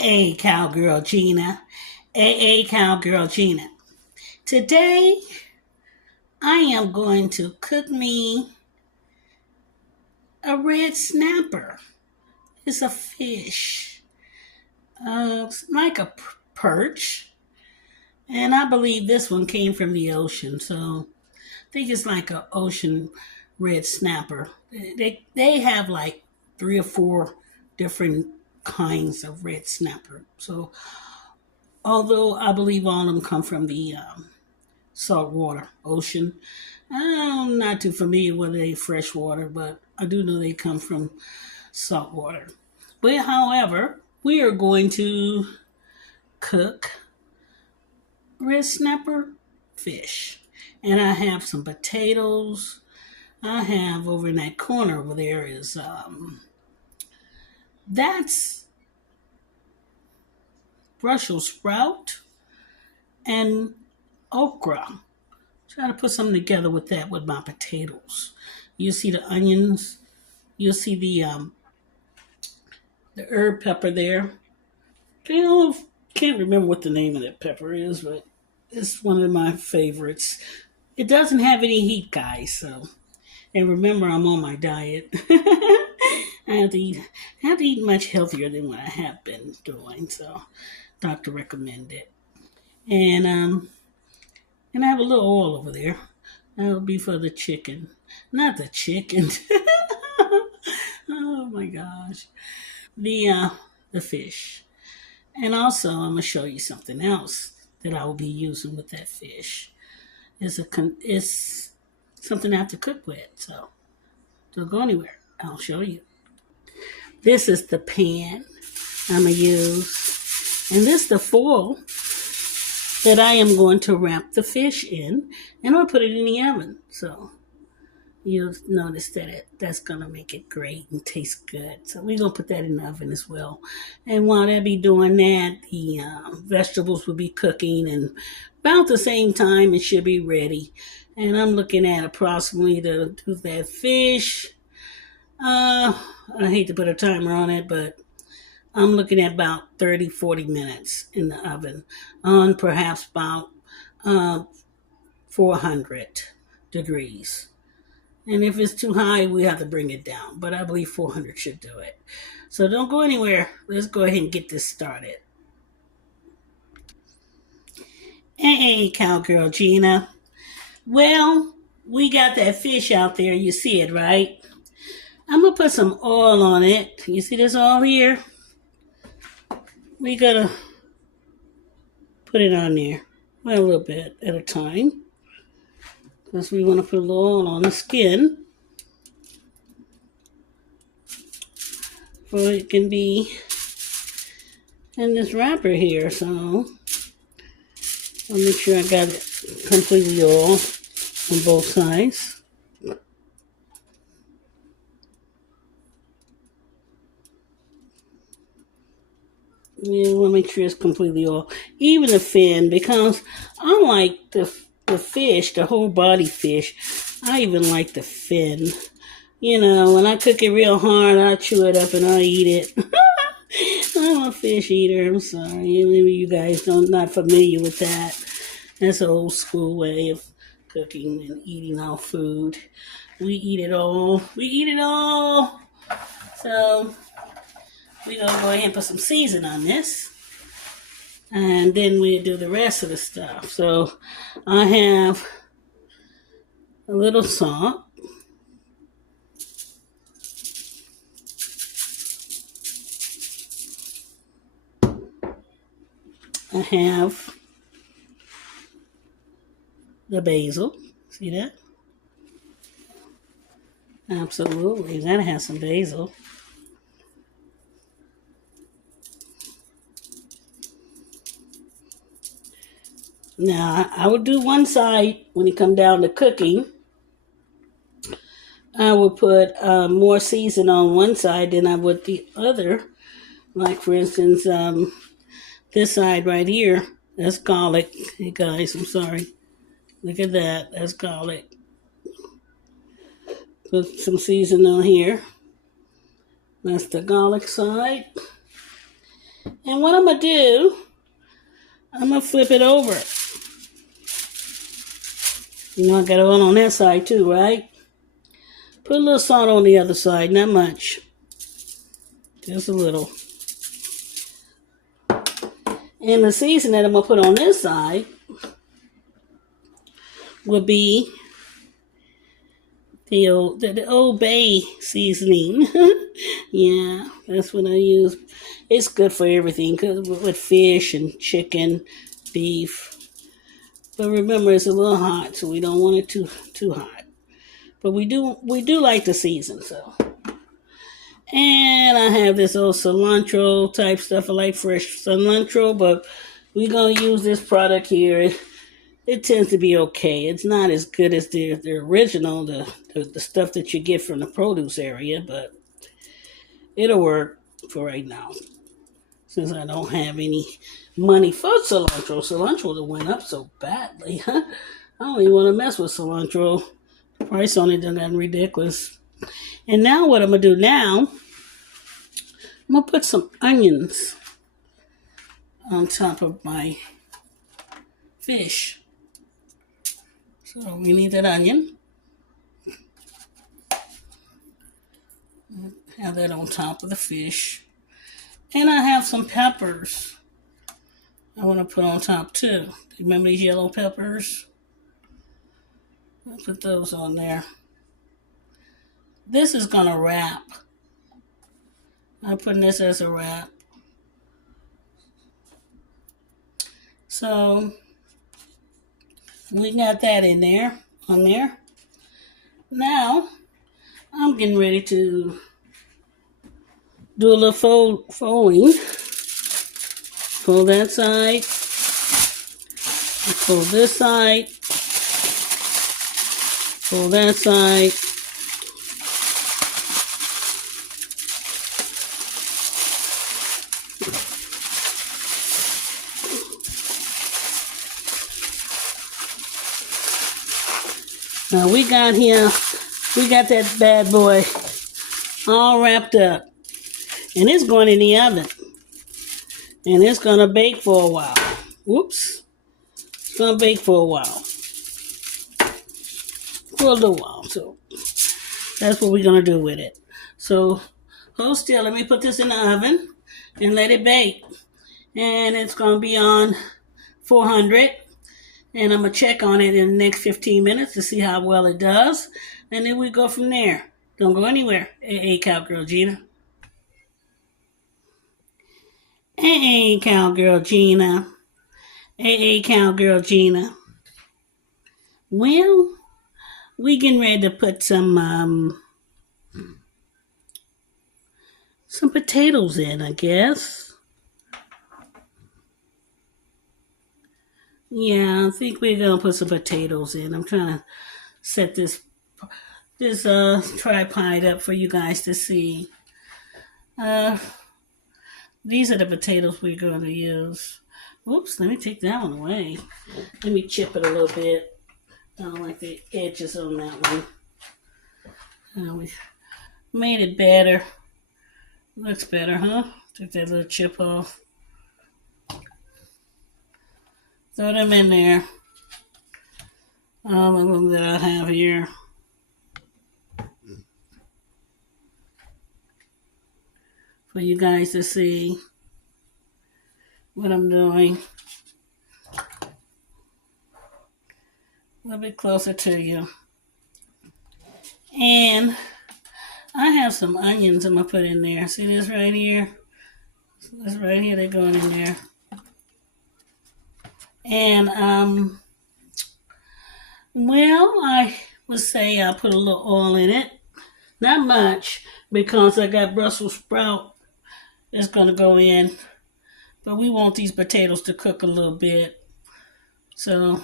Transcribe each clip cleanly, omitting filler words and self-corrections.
Hey, Cowgirl Gina. Hey, Cowgirl Gina. Today, I am going to cook me a red snapper. It's a fish, it's like a perch, and I believe this one came from the ocean. So I think it's like an ocean red snapper. They have like 3 or 4 different kinds of red snapper. So although I believe all of them come from the saltwater ocean. I'm not too familiar with they fresh water, but I do know they come from saltwater. But however, we are going to cook red snapper fish. And I have some potatoes. I have over in that corner over there is that's Brussels sprout and okra. Try to put something together with that with my potatoes. You'll see the onions. You'll see the herb pepper there. Can't remember what the name of that pepper is, but it's one of my favorites. It doesn't have any heat, guys. So, and remember, I'm on my diet. I have to eat much healthier than what I have been doing. So, doctor recommended. And and I have a little oil over there. That'll be for the chicken. Not the chicken. Oh my gosh. The fish. And also I'm gonna show you something else that I will be using with that fish. It's something I have to cook with. So don't go anywhere. I'll show you. This is the pan I'm gonna use. And this is the foil that I am going to wrap the fish in, and I'll put it in the oven. So you'll notice that that's going to make it great and taste good. So we're going to put that in the oven as well. And while they be doing that, the vegetables will be cooking, and about the same time it should be ready. And I'm looking at approximately to do that fish. I hate to put a timer on it, but I'm looking at about 30, 40 minutes in the oven on perhaps about 400 degrees. And if it's too high, we have to bring it down. But I believe 400 should do it. So don't go anywhere. Let's go ahead and get this started. Hey, Cowgirl Gina. Well, we got that fish out there. You see it, right? I'm going to put some oil on it. You see this oil here? We gotta put it on there, well, a little bit at a time, because we want to put a little oil on the skin, so it can be in this wrapper here. So I'll make sure I got it completely oil on both sides. Yeah, want to make sure it's completely oil. Even the fin, because I like the fish, the whole body fish. I even like the fin. You know, when I cook it real hard, I chew it up and I eat it. I'm a fish eater. I'm sorry. Maybe you guys not familiar with that. That's an old school way of cooking and eating our food. We eat it all. We eat it all. So we're going to go ahead and put some season on this. And then we'll do the rest of the stuff. So I have a little salt. I have the basil. See that? Absolutely. Gotta have some basil. Now, I would do one side when it come down to cooking. I will put more season on one side than I would the other. Like, for instance, this side right here, that's garlic. Hey, guys, I'm sorry. Look at that. That's garlic. Put some season on here. That's the garlic side. And what I'm going to do, I'm going to flip it over. You know, I got oil on that side too, right? Put a little salt on the other side, not much. Just a little. And the season that I'm going to put on this side will be the Old Bay seasoning. Yeah, that's what I use. It's good for everything, cause with fish and chicken, beef. But remember, it's a little hot, so we don't want it too hot. But we do like the season, so. And I have this old cilantro type stuff. I like fresh cilantro, but we're gonna use this product here. It tends to be okay. It's not as good as the original, the stuff that you get from the produce area, but it'll work for right now. Since I don't have any money for cilantro. Cilantro went up so badly. I don't even want to mess with cilantro. The price on it done gotten ridiculous. And now what I'm going to do now, I'm going to put some onions on top of my fish. So we need that onion. Have that on top of the fish. And I have some peppers I want to put on top too. Remember these yellow peppers? I'll put those on there. This is going to wrap. I'm putting this as a wrap. So we got that in there, on there. Now I'm getting ready to do a little folding. Fold that side. Fold this side. Fold that side. Now we got that bad boy all wrapped up. And it's going in the oven. And it's going to bake for a while. Whoops. It's going to bake for a while. For a little while. So that's what we're going to do with it. So hold still. Let me put this in the oven and let it bake. And it's going to be on 400. And I'm going to check on it in the next 15 minutes to see how well it does. And then we go from there. Don't go anywhere. Hey, Cowgirl Gina. Hey, Cowgirl Gina. Hey, Cowgirl Gina. Well, we getting ready to put some potatoes in, I guess. Yeah, I think we're gonna put some potatoes in. I'm trying to set this tripod up for you guys to see. These are the potatoes we're going to use. Oops, let me take that one away. Let me chip it a little bit. I don't like the edges on that one. We made it better. Looks better, huh? Took that little chip off. Throw them in there. All of them that I have here. For you guys to see what I'm doing. A little bit closer to you. And I have some onions I'm going to put in there. See this right here? This right here, they're going in there. And, well, I would say I'll put a little oil in it. Not much, because I got Brussels sprout that's going to go in. But we want these potatoes to cook a little bit. So,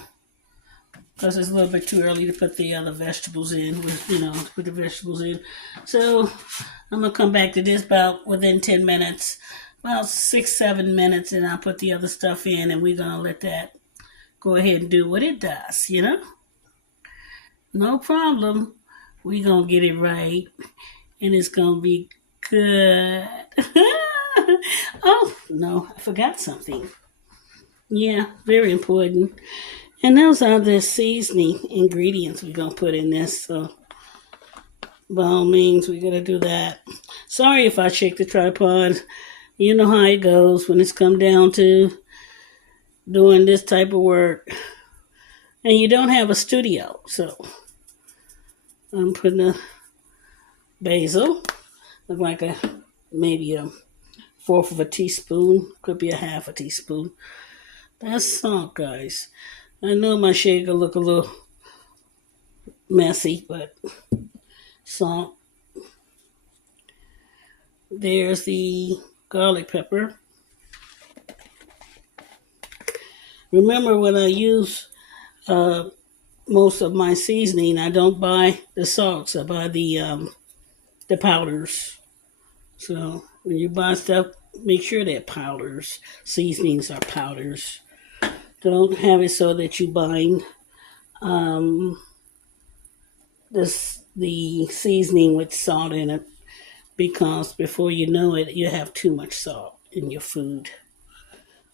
because it's a little bit too early to put the other vegetables in, put the vegetables in. So, I'm going to come back to this about within 10 minutes. About 6-7 minutes, and I'll put the other stuff in, and we're going to let that go ahead and do what it does, No problem. We're going to get it right, and it's going to be good. Oh, no, I forgot something. Yeah, very important. And those are the seasoning ingredients we're going to put in this. So, by all means, we're going to do that. Sorry if I shake the tripod. You know how it goes when it's come down to doing this type of work. And you don't have a studio. So, I'm putting a basil. Look like maybe a fourth of a teaspoon. Could be a half a teaspoon. That's salt, guys. I know my shake will look a little messy, but salt. There's the garlic pepper. Remember, when I use most of my seasoning, I don't buy the salts. I buy the powders. So when you buy stuff, make sure they're powders. Seasonings are powders. Don't have it so that you bind the seasoning with salt in it, because before you know it, you have too much salt in your food.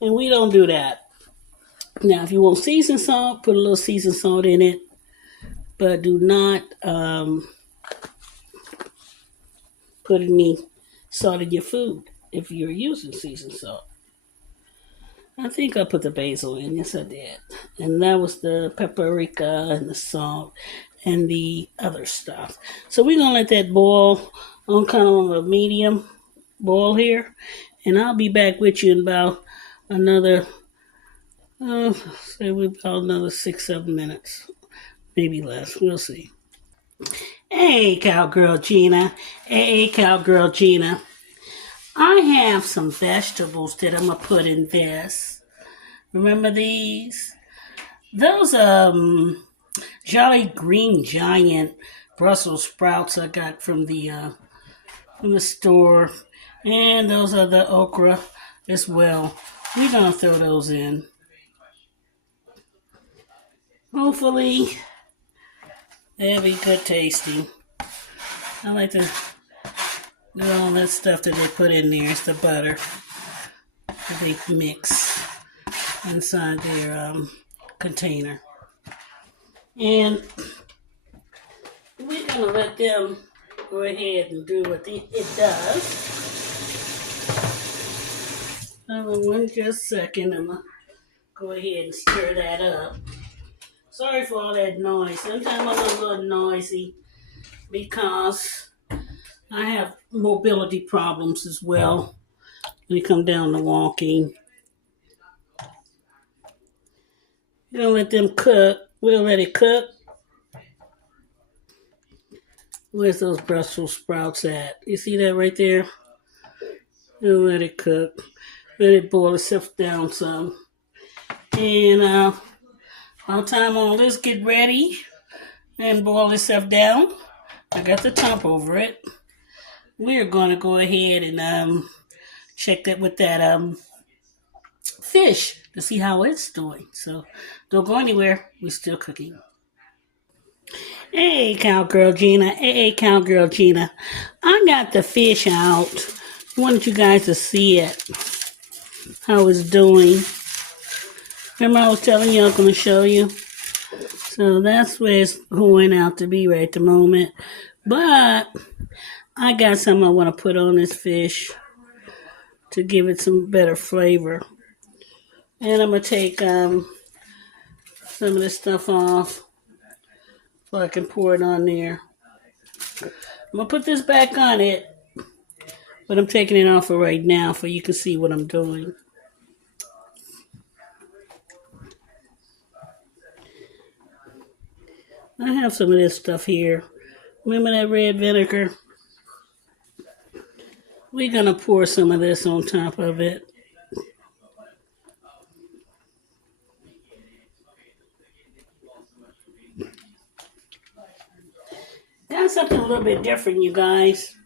And we don't do that. Now, if you want seasoned salt, put a little seasoned salt in it, but do not put any salt in your food if you're using seasoned salt. I think I put the basil in. Yes, I did. And that was the paprika and the salt and the other stuff. So we're going to let that boil on kind of a medium boil here. And I'll be back with you in about another, say about another 6-7 minutes. Maybe less. We'll see. Hey, Cowgirl Gina. Hey, Cowgirl Gina. I have some vegetables that I'm going to put in this. Remember these? Those Jolly Green Giant Brussels sprouts I got from the store. And those are the okra as well. We're going to throw those in. Hopefully, they'll be good tasting. I like to do all that stuff that they put in there. It's the butter that they mix inside their container. And we're going to let them go ahead and do what it does. One just a second. I'm going to go ahead and stir that up. Sorry for all that noise. Sometimes I'm a little noisy because I have mobility problems as well when it comes down to walking. We're going to let them cook. We'll let it cook. Where's those Brussels sprouts at? You see that right there? We'll let it cook. Let it boil itself down some. And by the time all this get ready and boil itself down, I got the top over it. We're going to go ahead and check that with that fish to see how it's doing. So don't go anywhere. We're still cooking. Hey, Cowgirl Gina. Hey, Cowgirl Gina. I got the fish out. I wanted you guys to see it, how it's doing. Remember I was telling you I was going to show you? So that's where it's going out to be right at the moment. But I got something I want to put on this fish to give it some better flavor. And I'm going to take some of this stuff off so I can pour it on there. I'm going to put this back on it, but I'm taking it off for right now so you can see what I'm doing. I have some of this stuff here. Remember that red vinegar? We're going to pour some of this on top of it. That's something a little bit different, you guys.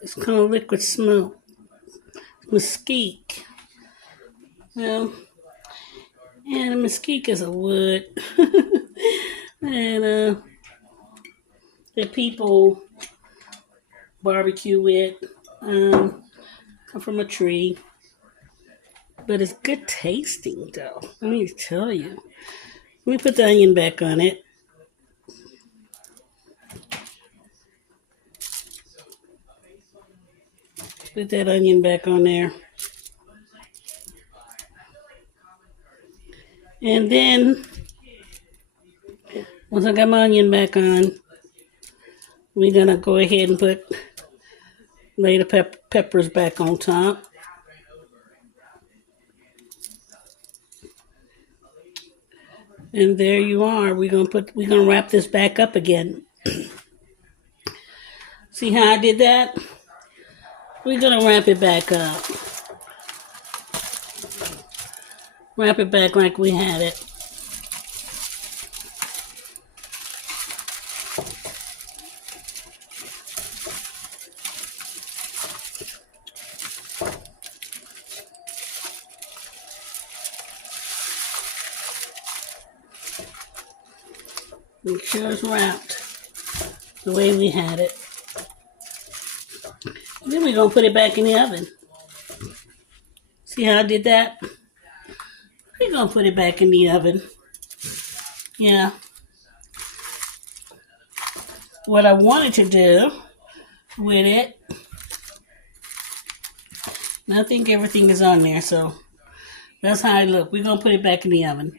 It's called liquid smoke. Mesquite. Well, and the mesquite is a wood. And the people barbecue with. Um, Come from a tree. But it's good tasting though. Let me tell you. Let me put the onion back on it. Put that onion back on there. And then once I got my onion back on, we're gonna go ahead and lay the peppers back on top. And there you are. We're gonna wrap this back up again. See how I did that? We're gonna wrap it back up. Wrap it back like we had it. Make sure it's wrapped the way we had it. And then we're gonna put it back in the oven. See how I did that? We're gonna put it back in the oven. Yeah. What I wanted to do with it, I think everything is on there, so that's how it look. We're gonna put it back in the oven.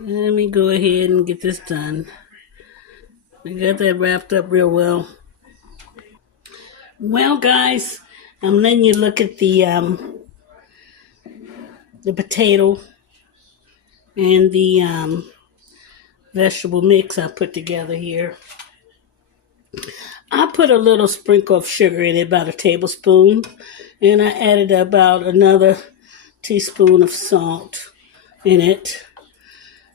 Let me go ahead and get this done. I got that wrapped up real well. Well, guys, I'm letting you look at the potato and the vegetable mix I put together here. I put a little sprinkle of sugar in it, about a tablespoon, and I added about another teaspoon of salt in it.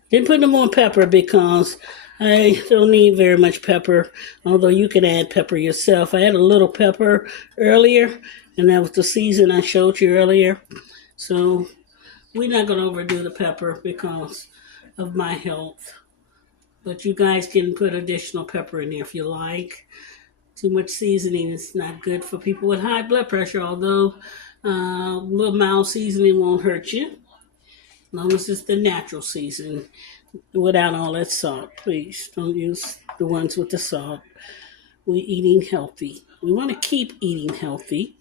Didn't put no more pepper because I don't need very much pepper, although you can add pepper yourself. I had a little pepper earlier, and that was the season I showed you earlier. So we're not going to overdo the pepper because of my health. But you guys can put additional pepper in there if you like. Too much seasoning is not good for people with high blood pressure, although a little mild seasoning won't hurt you. As long as it's the natural seasoning without all that salt. Please don't use the ones with the salt. We're eating healthy. We want to keep eating healthy.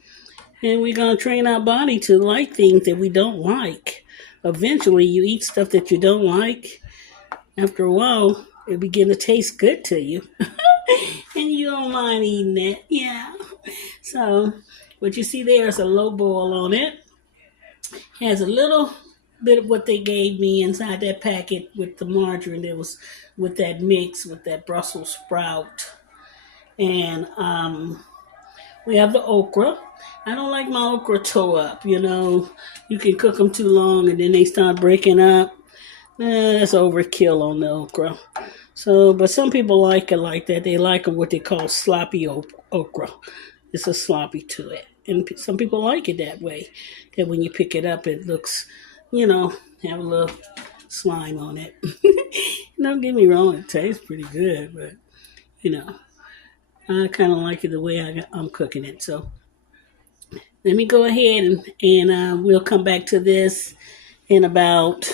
And we're going to train our body to like things that we don't like. Eventually, you eat stuff that you don't like. After a while, it begin to taste good to you. And you don't mind eating it. Yeah. So, what you see there is a low boil on it. Has a little bit of what they gave me inside that packet with the margarine that was with that mix with that Brussels sprout. And we have the okra. I don't like my okra toe up, you know. You can cook them too long and then they start breaking up. That's overkill on the okra. So, but some people like it like that. They like what they call sloppy okra. It's a sloppy to it. And some people like it that way. That when you pick it up, it looks, you know, have a little slime on it. Don't get me wrong, it tastes pretty good, but, you know, I kind of like it the way I'm cooking it. So let me go ahead and we'll come back to this in about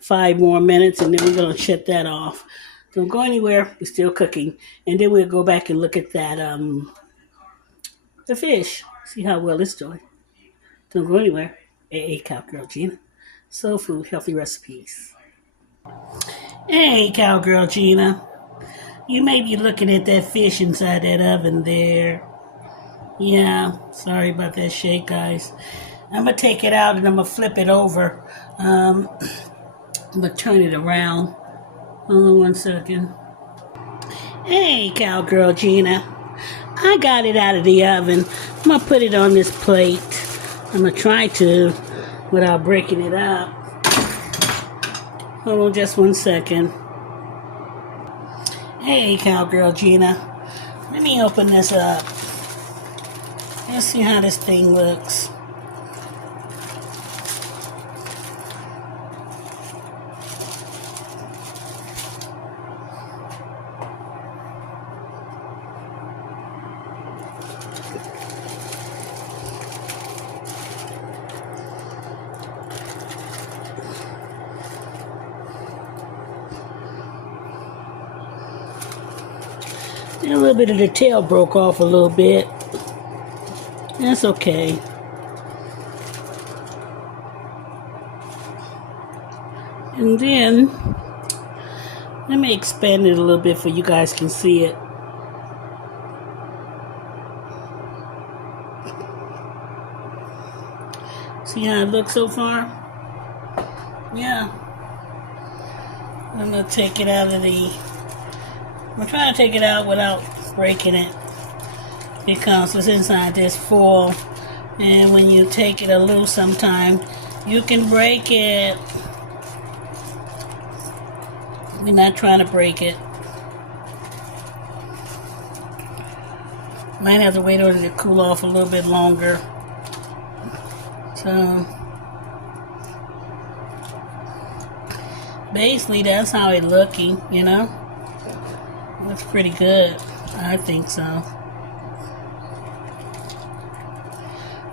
5 more minutes, and then we're going to shut that off. Don't go anywhere. We're still cooking. And then we'll go back and look at that, the fish. See how well it's doing. Don't go anywhere. Hey, Cowgirl Gina. Soul food, healthy recipes. Hey, Cowgirl Gina. You may be looking at that fish inside that oven there. Yeah, sorry about that shake, guys. I'm going to take it out and I'm going to flip it over. I'm going to turn it around. Hold on 1 second. Hey, Cowgirl Gina. I got it out of the oven. I'm going to put it on this plate. I'm going to try to without breaking it up. Hold on just 1 second. Hey, Cowgirl Gina. Let me open this up. Let's see how this thing looks. And a little bit of the tail broke off a little bit. That's okay. And then, let me expand it a little bit so you guys can see it. See how it looks so far? Yeah. I'm going to take it out of the... I'm trying to take it out without breaking it, because it's inside this foil, and when you take it loose sometime, you can break it. We're not trying to break it. Might have to wait on it to cool off a little bit longer. So basically that's how it's looking, you know. Looks pretty good. I think so.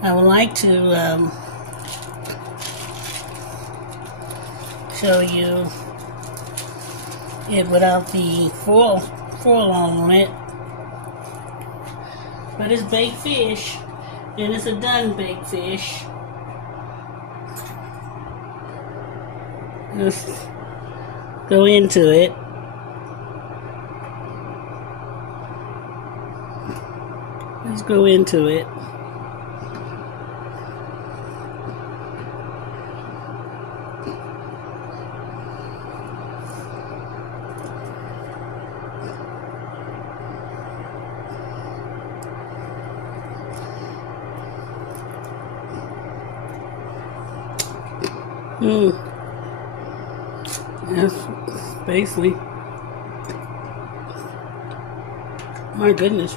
I would like to show you it without the foil on it. But it's baked fish, and it's a done baked fish. Let's go into it. Let's go into it. That's basically, my goodness.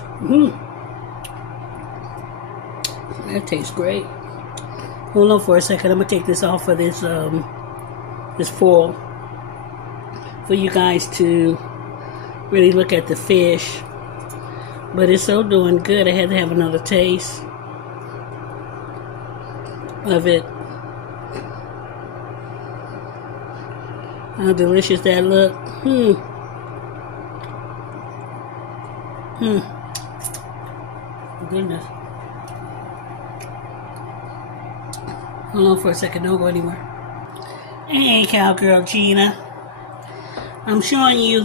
That tastes great. Hold on for a second. I'm gonna take this off of this this foil for you guys to really look at the fish. But it's so doing good. I had to have another taste of it. How delicious that look. Goodness. Hold on for a second. Don't go anywhere. Hey, Cowgirl Gina. I'm showing you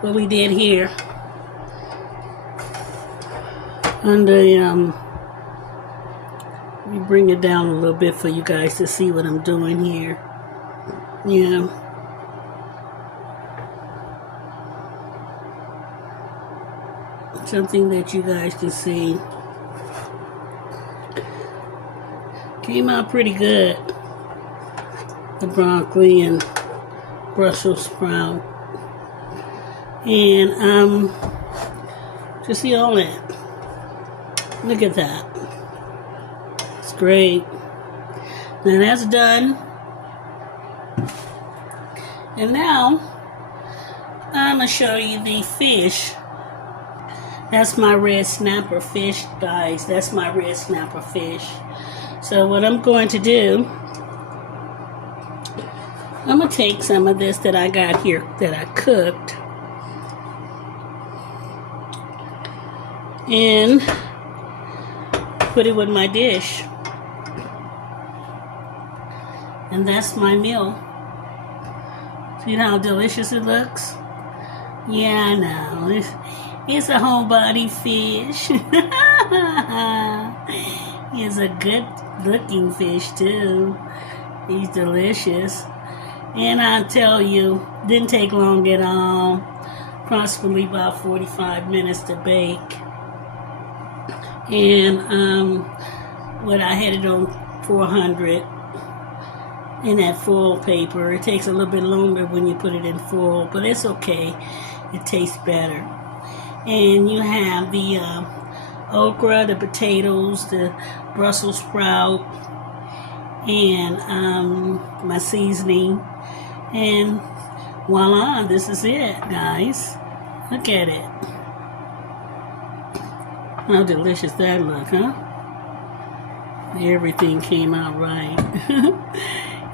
what we did here. Under let me bring it down a little bit for you guys to see what I'm doing here. Yeah. Something that you guys can see. Came out pretty good. The broccoli and Brussels sprout. And just see all that. Look at that. It's great. Now that's done. And now, I'm going to show you the fish. That's my red snapper fish, guys. That's my red snapper fish. So what I'm going to do, I'm going to take some of this that I got here that I cooked. And put it with my dish. And that's my meal. See how delicious it looks? Yeah, I know. It's a whole body fish. It's a good looking fish too. He's delicious. And I'll tell you, didn't take long at all. Approximately about 45 minutes to bake. And what I had it on 400 in that foil paper. It takes a little bit longer when you put it in foil, but it's okay. It tastes better. And you have the okra, the potatoes, the Brussels sprout, and my seasoning. And voila, this is it, guys. Look at it. How delicious that look, huh? Everything came out right.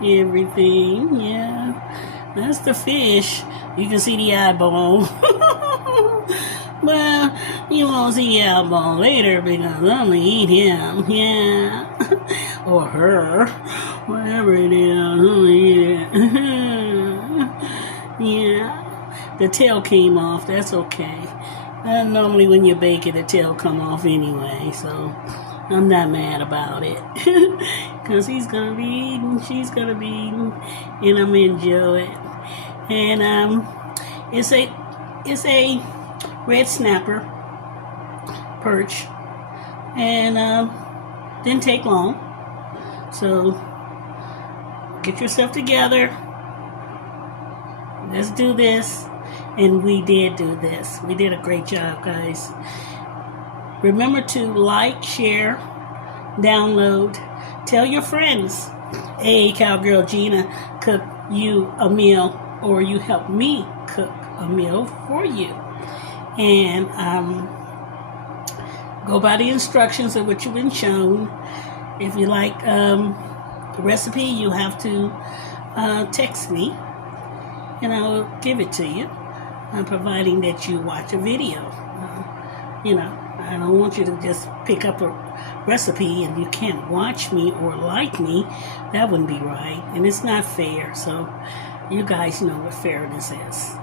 Everything, yeah. That's the fish. You can see the eyeball. Well, you won't see the eyeball later because I'm gonna eat him. Yeah. Or her. Whatever it is, I'm gonna eat it. Yeah. The tail came off. That's okay. Normally when you bake it, the tail come off anyway. So I'm not mad about it. Because he's gonna be eating. She's gonna be eating. And I'm gonna enjoy it. And it's a red snapper perch, and didn't take long. So get yourself together. Let's do this. And we did do this. We did a great job, guys. Remember to like, share, download, tell your friends. Hey, Cowgirl Gina cook you a meal, or you help me cook a meal for you. And go by the instructions of what you've been shown. If you like the recipe, you have to text me, and I will give it to you, providing that you watch a video. I don't want you to just pick up a recipe and you can't watch me or like me. That wouldn't be right, and it's not fair. So you guys know what fairness is.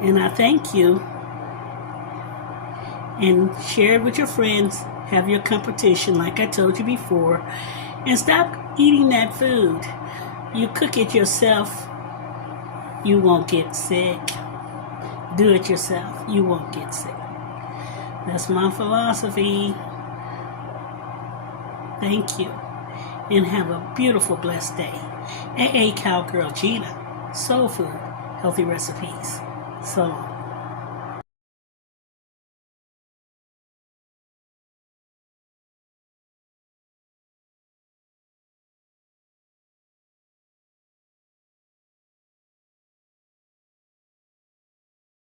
And I thank you. And share it with your friends. Have your competition like I told you before. And stop eating that food. You cook it yourself, you won't get sick. Do it yourself, you won't get sick. That's my philosophy. Thank you. And have a beautiful, blessed day. AA Cowgirl Gina. Soul food, healthy recipes. So long.